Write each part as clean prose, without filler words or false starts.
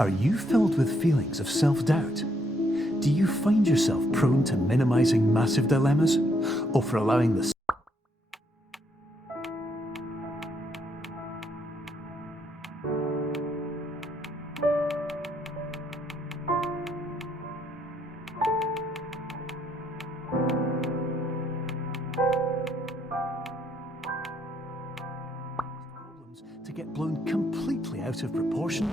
Are you filled with feelings of self-doubt? Do you find yourself prone to minimizing massive dilemmas, or for allowing the problems to get blown completely out of proportion?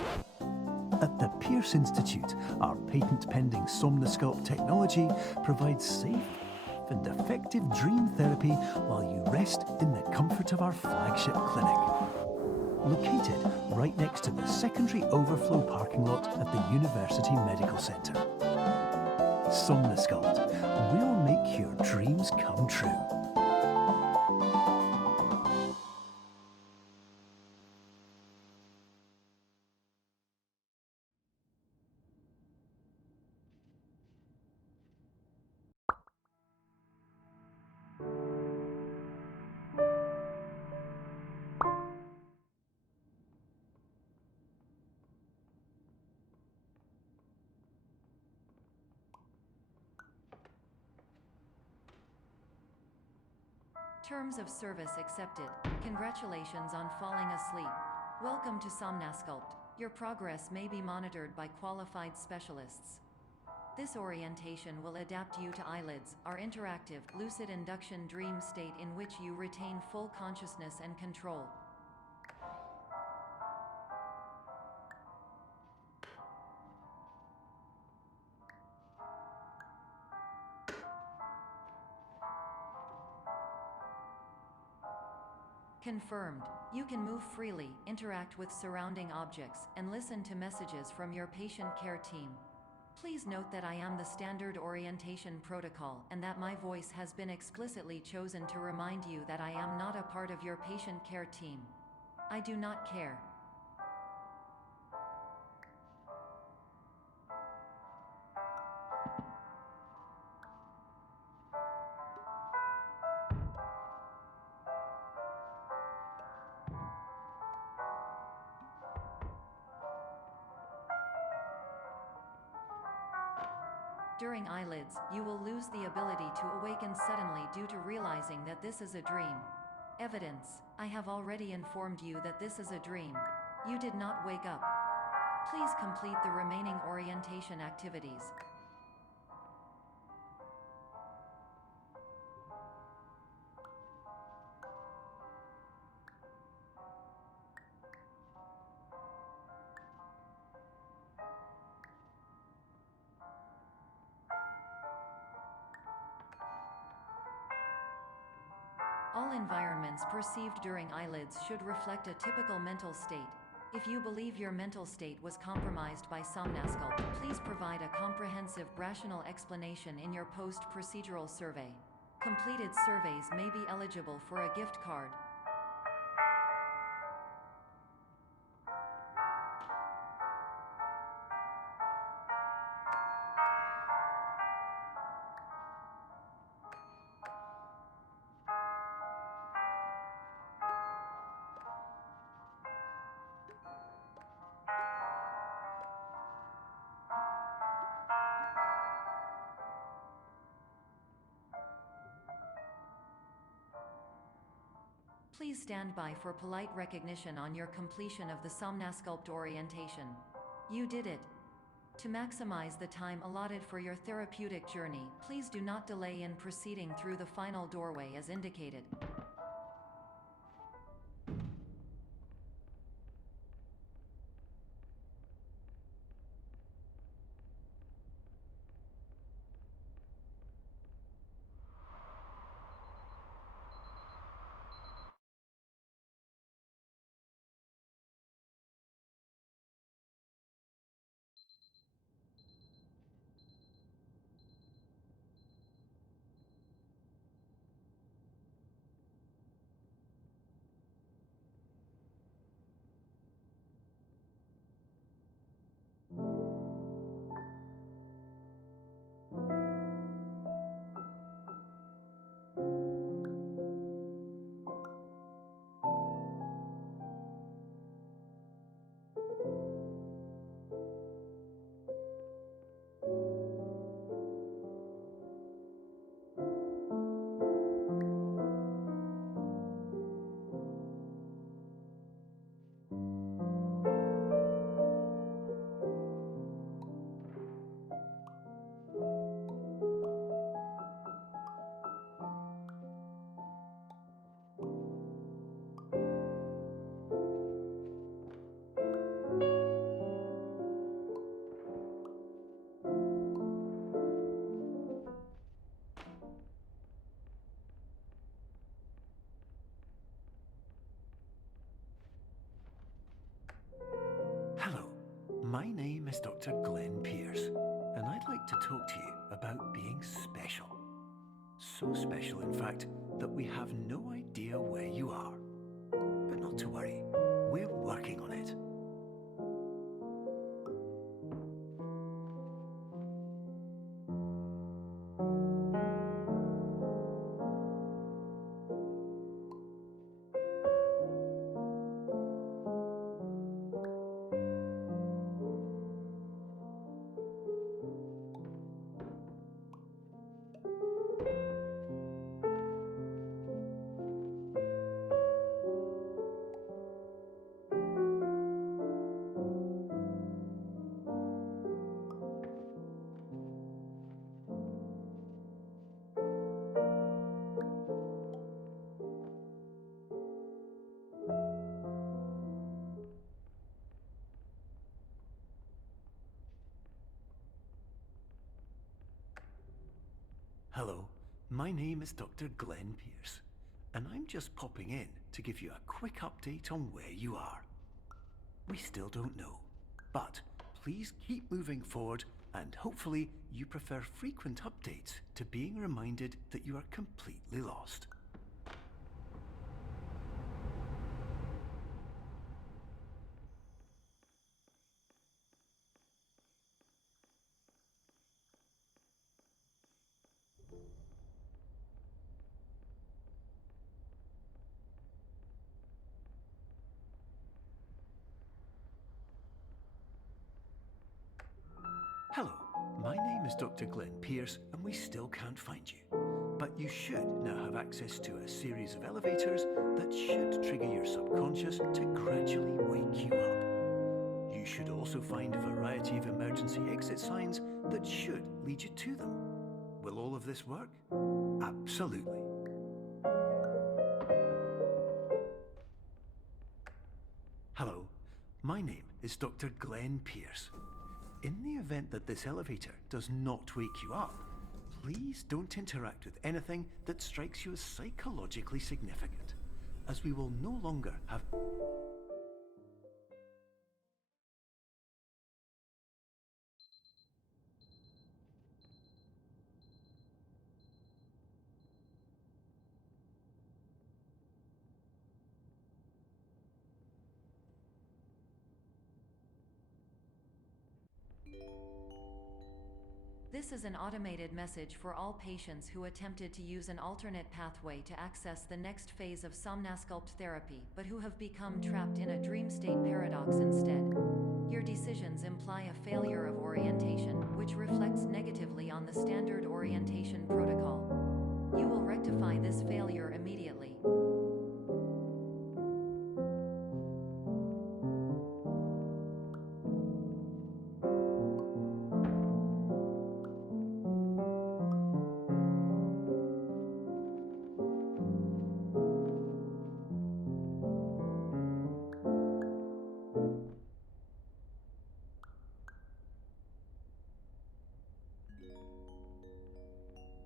At the Pierce Institute, our patent-pending Somnosculpt technology provides safe and effective dream therapy while you rest in the comfort of our flagship clinic. Located right next to the secondary overflow parking lot at the University Medical Centre. Somnosculpt will make your dreams come true. Terms of service accepted. Congratulations on falling asleep. Welcome to Somnosculpt. Your progress may be monitored by qualified specialists. This orientation will adapt you to eyelids, our interactive, lucid induction dream state in which you retain full consciousness and control. Confirmed. You can move freely, interact with surrounding objects, and listen to messages from your patient care team. Please note that I am the standard orientation protocol and that my voice has been explicitly chosen to remind you that I am not a part of your patient care team. I do not care. During eyelids, you will lose the ability to awaken suddenly due to realizing that this is a dream. Evidence: I have already informed you that this is a dream. You did not wake up. Please complete the remaining orientation activities. All environments perceived during eyelids should reflect a typical mental state. If you believe your mental state was compromised by Somnosculpt, please provide a comprehensive, rational explanation in your post-procedural survey. Completed surveys may be eligible for a gift card. Please stand by for polite recognition on your completion of the Somnosculpt orientation. You did it. To maximize the time allotted for your therapeutic journey, please do not delay in proceeding through the final doorway as indicated. my name is Dr. Glenn Pierce, and I'd like to talk to you about being special. So special, in fact, that we have no idea where you are. But not to worry, we're working on it. Hello, my name is Dr. Glenn Pierce, and I'm just popping in to give you a quick update on where you are. We still don't know, but please keep moving forward, and hopefully you prefer frequent updates to being reminded that you are completely lost. Hello, my name is Dr. Glenn Pierce, and we still can't find you. But you should now have access to a series of elevators that should trigger your subconscious to gradually wake you up. You should also find a variety of emergency exit signs that should lead you to them. Will all of this work? Absolutely. Hello, my name is Dr. Glenn Pierce. In the event that this elevator does not wake you up, please don't interact with anything that strikes you as psychologically significant, as we will no longer have... This is an automated message for all patients who attempted to use an alternate pathway to access the next phase of Somnasculpt therapy but who have become trapped in a dream state paradox instead. Your decisions imply a failure of orientation, which reflects negatively on the standard orientation protocol. You will rectify this failure immediately.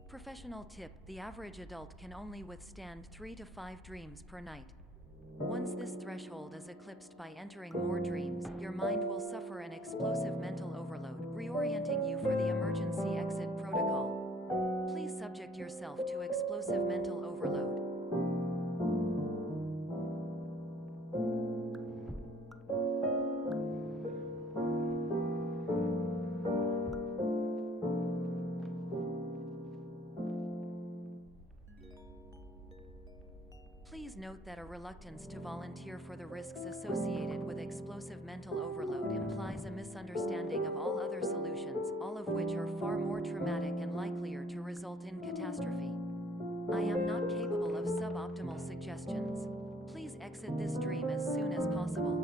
Professional tip: the average adult can only withstand 3 to 5 dreams per night. Once this threshold is eclipsed by entering more dreams, your mind will suffer an explosive mental overload, reorienting you for the emergency exit protocol. Please subject yourself to explosive mental overload. Please note that a reluctance to volunteer for the risks associated with explosive mental overload implies a misunderstanding of all other solutions, all of which are far more traumatic and likelier to result in catastrophe. I am not capable of suboptimal suggestions. Please exit this dream as soon as possible.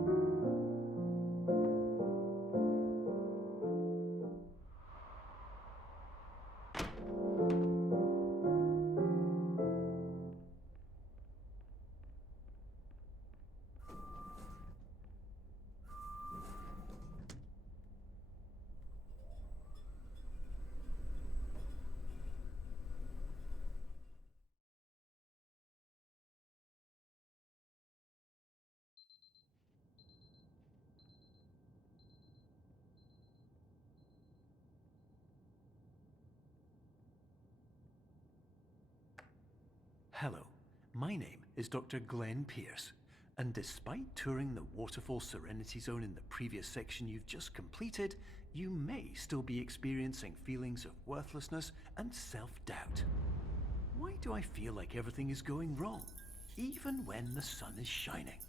Hello, my name is Dr. Glenn Pierce, and despite touring the Waterfall Serenity Zone in the previous section you've just completed, you may still be experiencing feelings of worthlessness and self-doubt. Why do I feel like everything is going wrong, even when the sun is shining?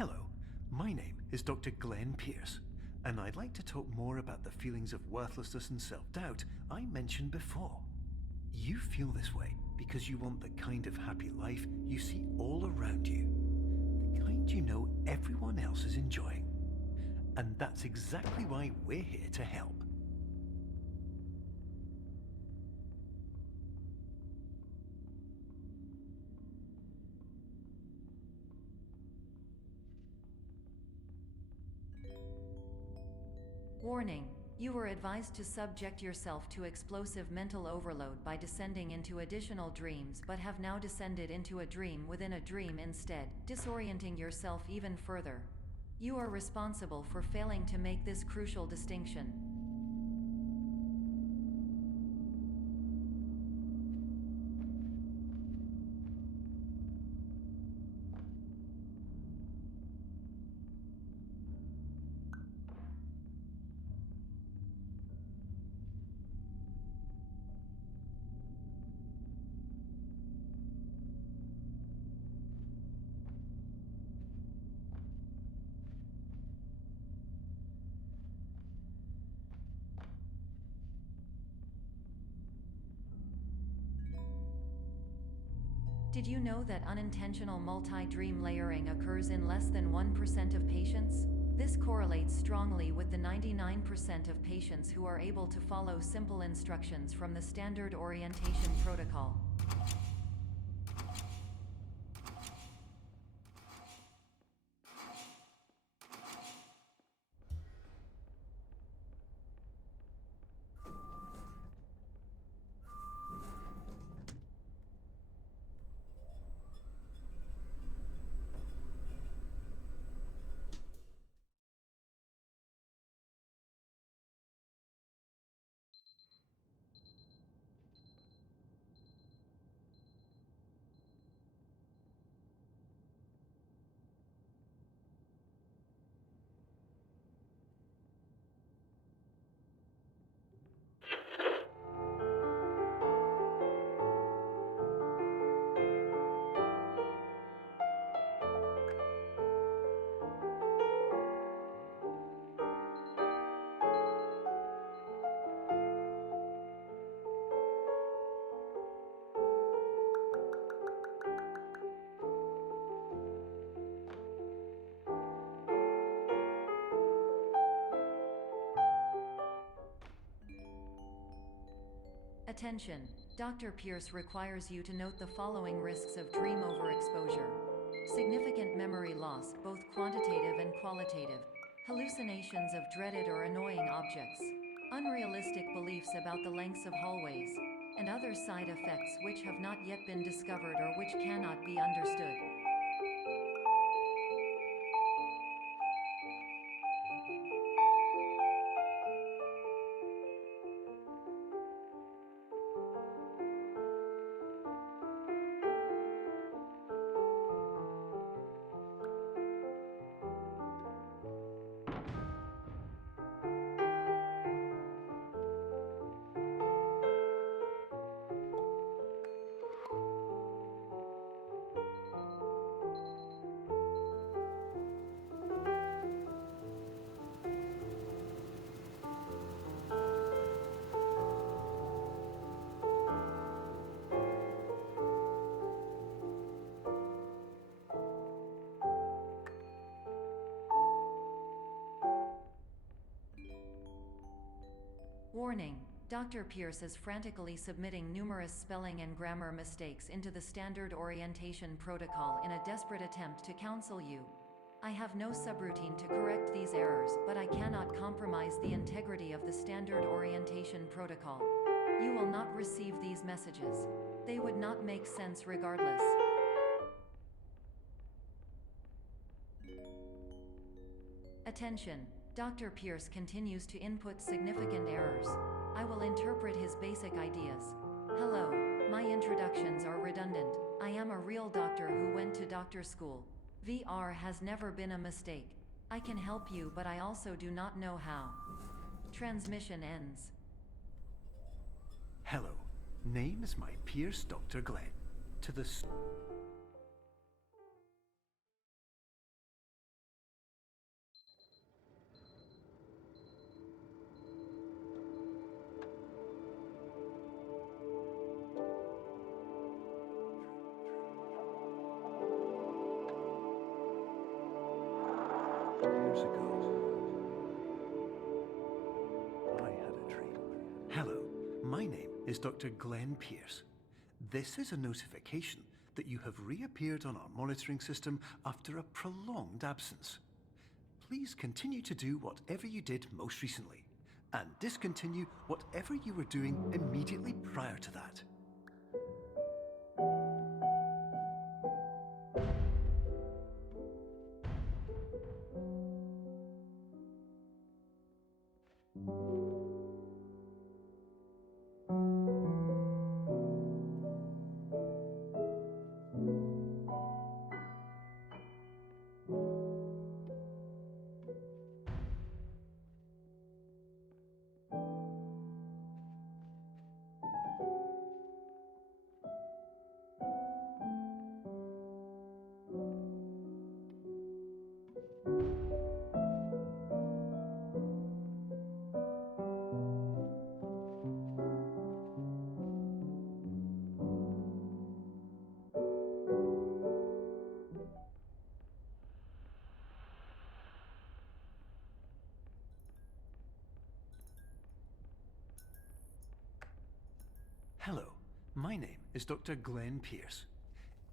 Hello, my name is Dr. Glenn Pierce, and I'd like to talk more about the feelings of worthlessness and self-doubt I mentioned before. You feel this way because you want the kind of happy life you see all around you, the kind you know everyone else is enjoying. And that's exactly why we're here to help. Warning. You were advised to subject yourself to explosive mental overload by descending into additional dreams, but have now descended into a dream within a dream instead, disorienting yourself even further. You are responsible for failing to make this crucial distinction. Did you know that unintentional multi-dream layering occurs in less than 1% of patients? This correlates strongly with the 99% of patients who are able to follow simple instructions from the standard orientation protocol. Attention! Dr. Pierce requires you to note the following risks of dream overexposure. Significant memory loss, both quantitative and qualitative. Hallucinations of dreaded or annoying objects. Unrealistic beliefs about the lengths of hallways. And other side effects which have not yet been discovered or which cannot be understood. Warning, Dr. Pierce is frantically submitting numerous spelling and grammar mistakes into the standard orientation protocol in a desperate attempt to counsel you. I have no subroutine to correct these errors, but I cannot compromise the integrity of the standard orientation protocol. You will not receive these messages. They would not make sense regardless. Attention, Dr. Pierce continues to input significant errors. I will interpret his basic ideas. Hello, my introductions are redundant. I am a real doctor who went to doctor school. VR has never been a mistake. I can help you, but I also do not know how. Transmission ends. Hello, name is my Pierce Dr. Glenn. To the years ago, I had a dream. Hello, my name is Dr. Glenn Pierce. This is a notification that you have reappeared on our monitoring system after a prolonged absence. Please continue to do whatever you did most recently, and discontinue whatever you were doing immediately prior to that. Hello, my name is Dr. Glenn Pierce.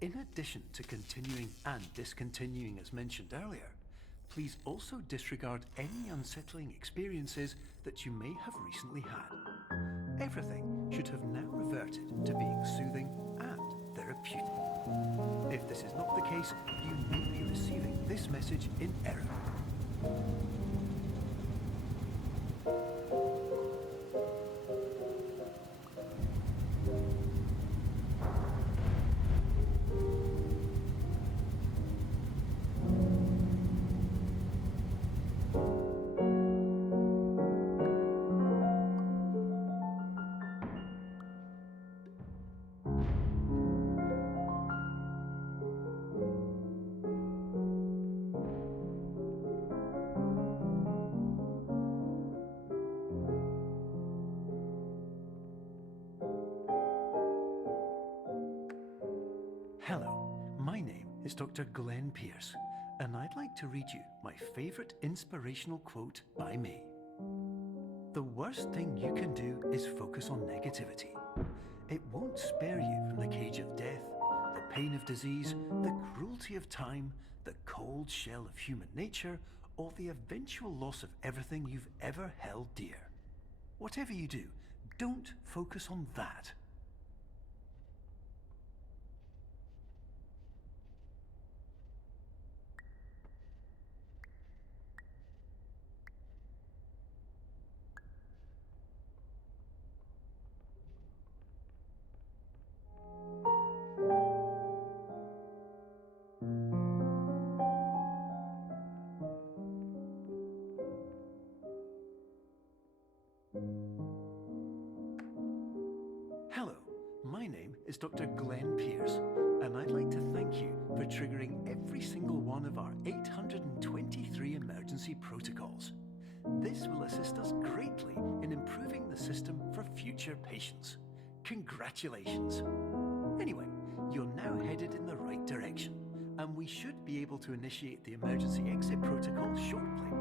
In addition to continuing and discontinuing as mentioned earlier, please also disregard any unsettling experiences that you may have recently had. Everything should have now reverted to being soothing and therapeutic. If this is not the case, you may be receiving this message in error. Hello, my name is Dr. Glenn Pierce, and I'd like to read you my favorite inspirational quote by me. The worst thing you can do is focus on negativity. It won't spare you from the cage of death, the pain of disease, the cruelty of time, the cold shell of human nature, or the eventual loss of everything you've ever held dear. Whatever you do, don't focus on that. Hello, my name is Dr. Glenn Pierce, and I'd like to thank you for triggering every single one of our 823 emergency protocols. This will assist us greatly in improving the system for future patients. Congratulations! Anyway, you're now headed in the right direction, and we should be able to initiate the emergency exit protocol shortly.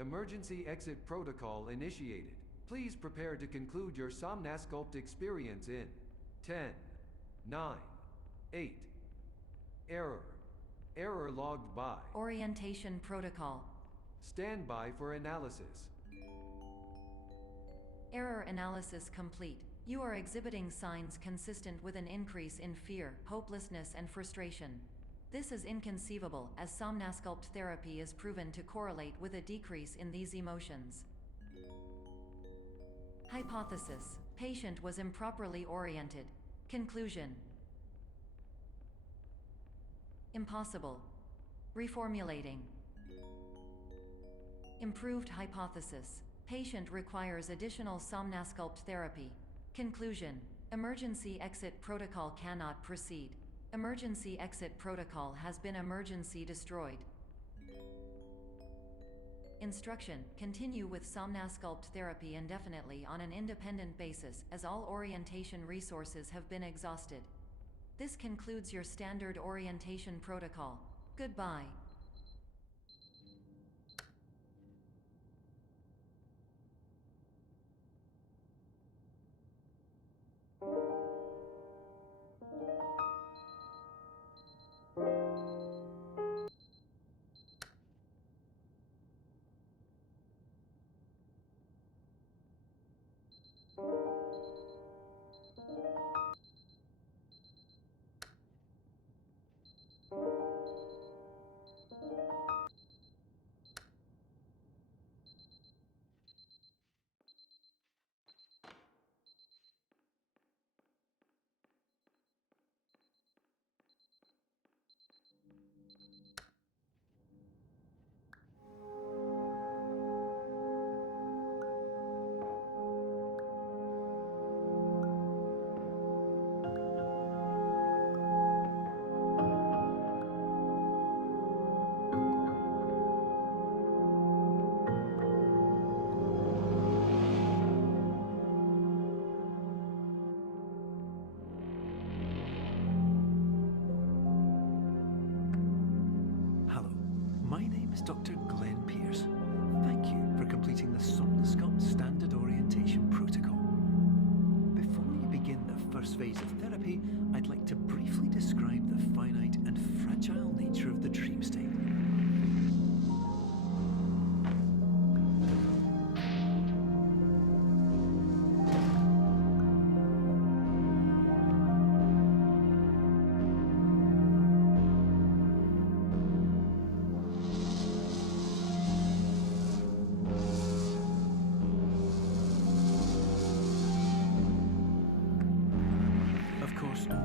Emergency exit protocol initiated. Please prepare to conclude your Somnasculpt experience in 10, 9, 8. Error. Error logged by. Orientation protocol. Stand by for analysis. Error analysis complete. You are exhibiting signs consistent with an increase in fear, hopelessness, and frustration. This is inconceivable, as Somnasculpt therapy is proven to correlate with a decrease in these emotions. Hypothesis: patient was improperly oriented. Conclusion: impossible. Reformulating. Improved hypothesis: patient requires additional Somnasculpt therapy. Conclusion: emergency exit protocol cannot proceed. Emergency exit protocol has been emergency destroyed. Instruction: continue with Somnasculpt therapy indefinitely on an independent basis, as all orientation resources have been exhausted. This concludes your standard orientation protocol. Goodbye. Dr. Glenn Pierce. Thank you for completing the Somnasculpt Standard Orientation Protocol. Before you begin the first phase of therapy, I'd like to briefly describe the finite and fragile nature of the dream state.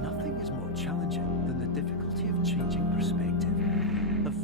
Nothing is more challenging than the difficulty of changing perspective, of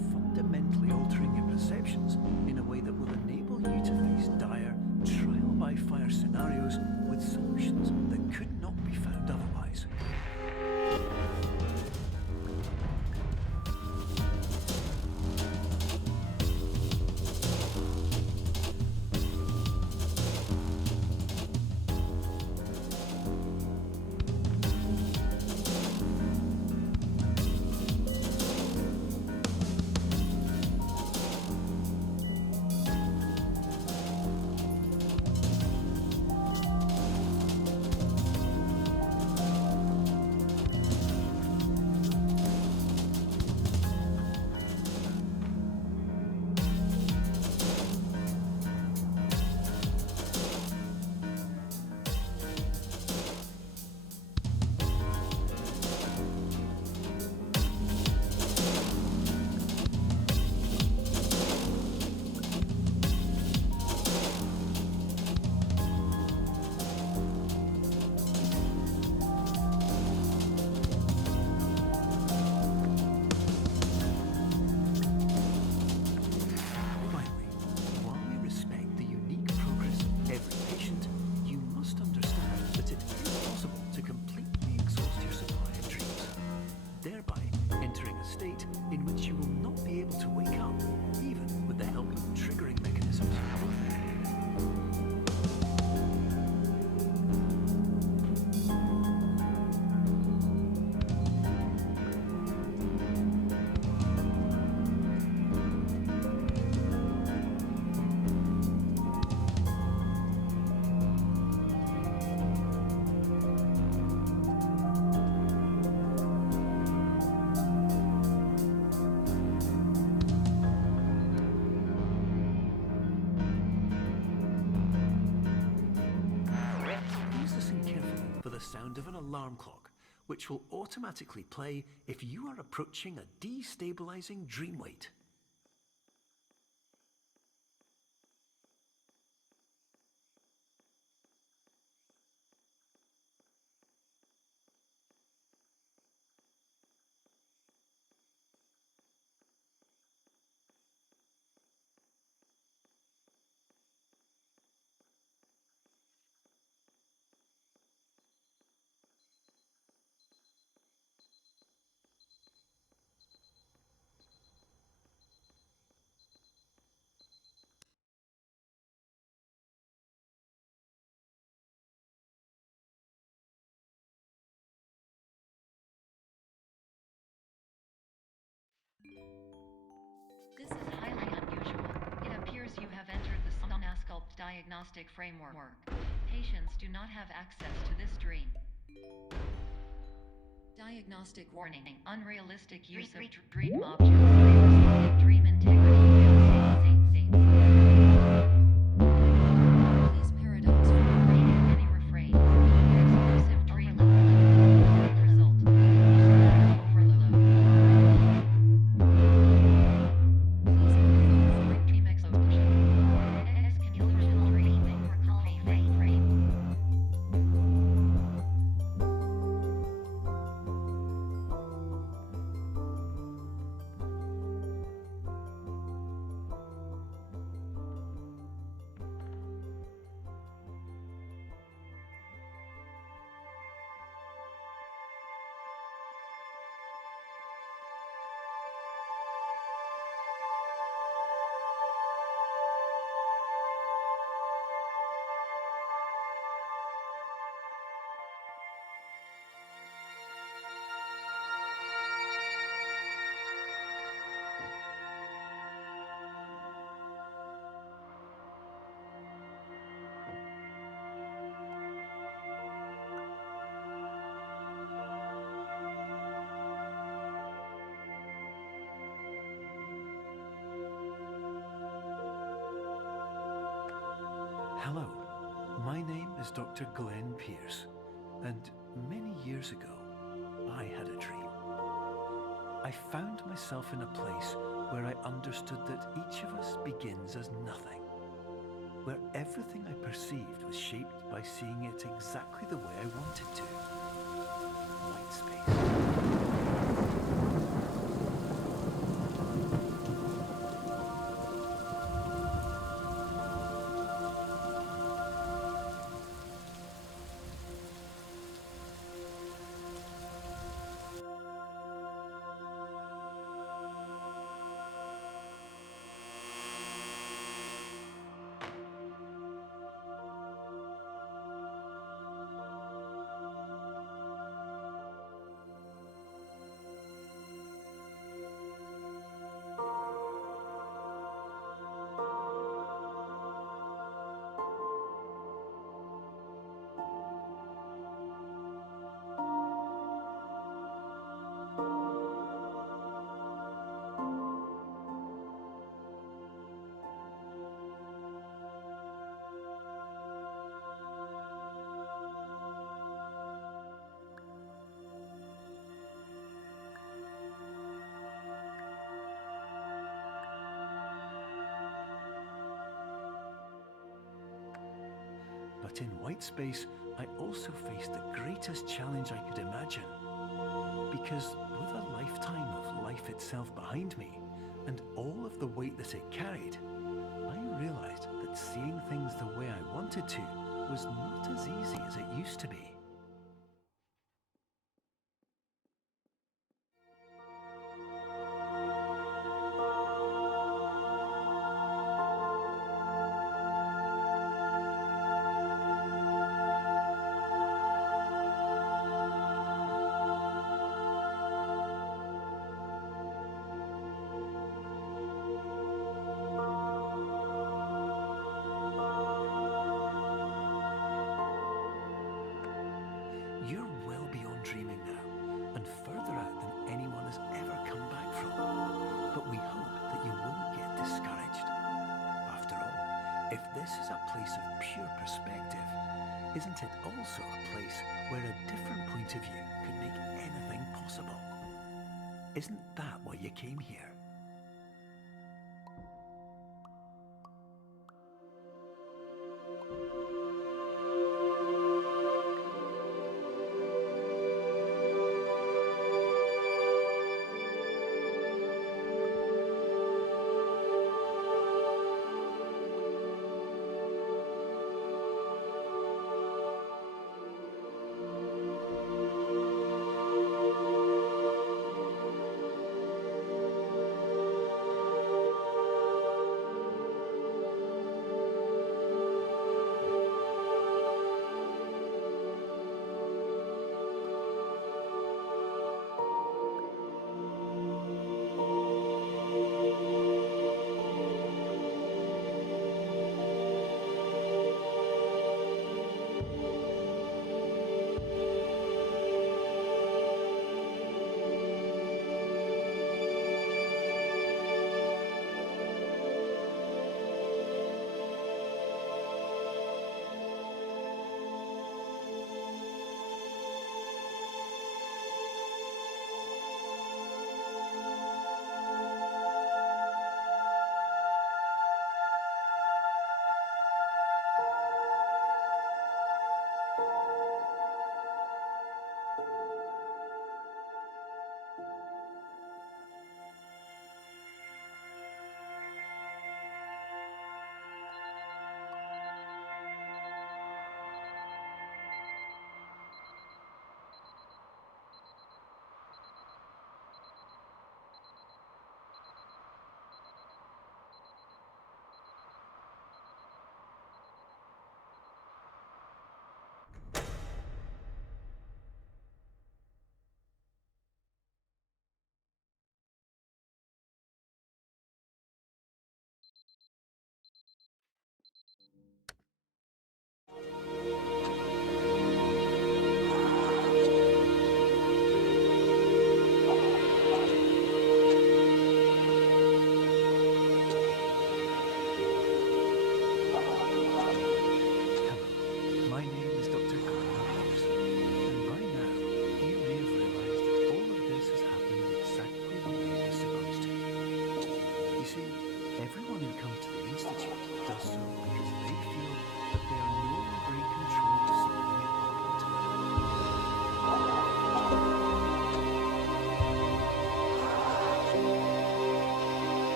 the sound of an alarm clock, which will automatically play if you are approaching a destabilizing dream weight. This is highly unusual. It appears you have entered the Somnasculpt diagnostic framework. Patients do not have access to this dream. Diagnostic warning. Unrealistic use of dream objects may result in dream integrity. Please paradox from any refrain. Exclusive dream result. Overload. Dream explosion. Exclusion dream. Frame. Hello, my name is Dr. Glenn Pierce, and many years ago, I had a dream. I found myself in a place where I understood that each of us begins as nothing, where everything I perceived was shaped by seeing it exactly the way I wanted to. White space. But in white space, I also faced the greatest challenge I could imagine. Because with a lifetime of life itself behind me, and all of the weight that it carried, I realized that seeing things the way I wanted to was not as easy as it used to be. You're well beyond dreaming now, and further out than anyone has ever come back from. But we hope that you won't get discouraged. After all, if this is a place of pure perspective, Isn't it also a place where a different point of view could make anything possible? Isn't that why you came here?